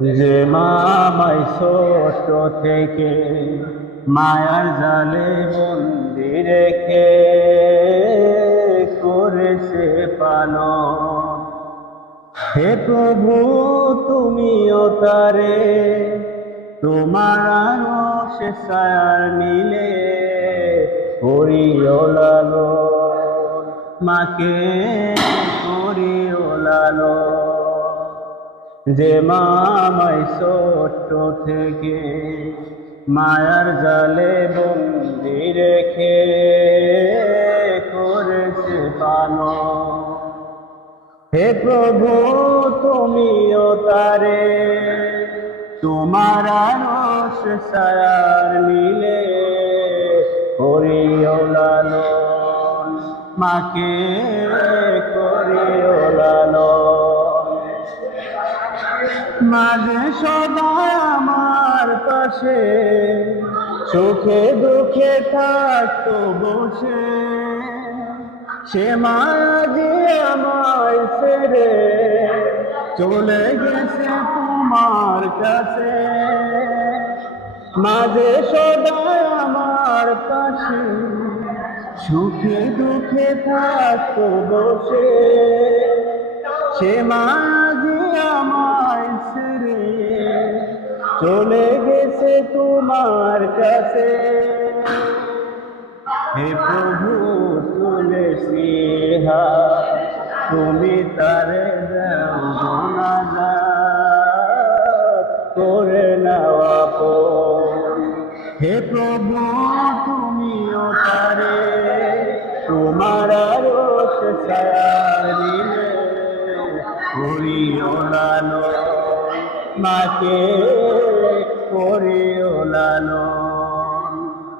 যে মা আমায় ছোট থেকে মায়ার জালে বন্দি রেখে করেছে পালন। হে প্রভু, তুমিও তারে তোমার আরশে ছায়ার মিলে করিও লালন, মাকে করিও লালন। যে মা আমায় ছোট্ট থেকে মায়ার জালে বন্দি রেখে করেছে পালন। হে প্রভু, তুমিও তারে তোমার আরশ ছায়ার মিলে করিও লালন, মাকে করিও লালন। মাঝে সদা আমার পাশে সুখে দুঃখে থাকতো বসে, সে মা যে আমায় ছেড়ে চলে গেছে তোমার কাছে। মাঝে সদা আমার পাশে সুখে দুঃখে থাকতো বসে, সে মা যে আমায় ছেড়ে চলে গেছে তোমার কাছে। হে প্রভু, তুলেছি হাত, তুমি তারে দাও জানাজাত করে নাও আপন। হে প্রভু, তুমিও তারে তোমার আরশ ছায়ার নিলে করিও লালন, মাকে করিও লালন।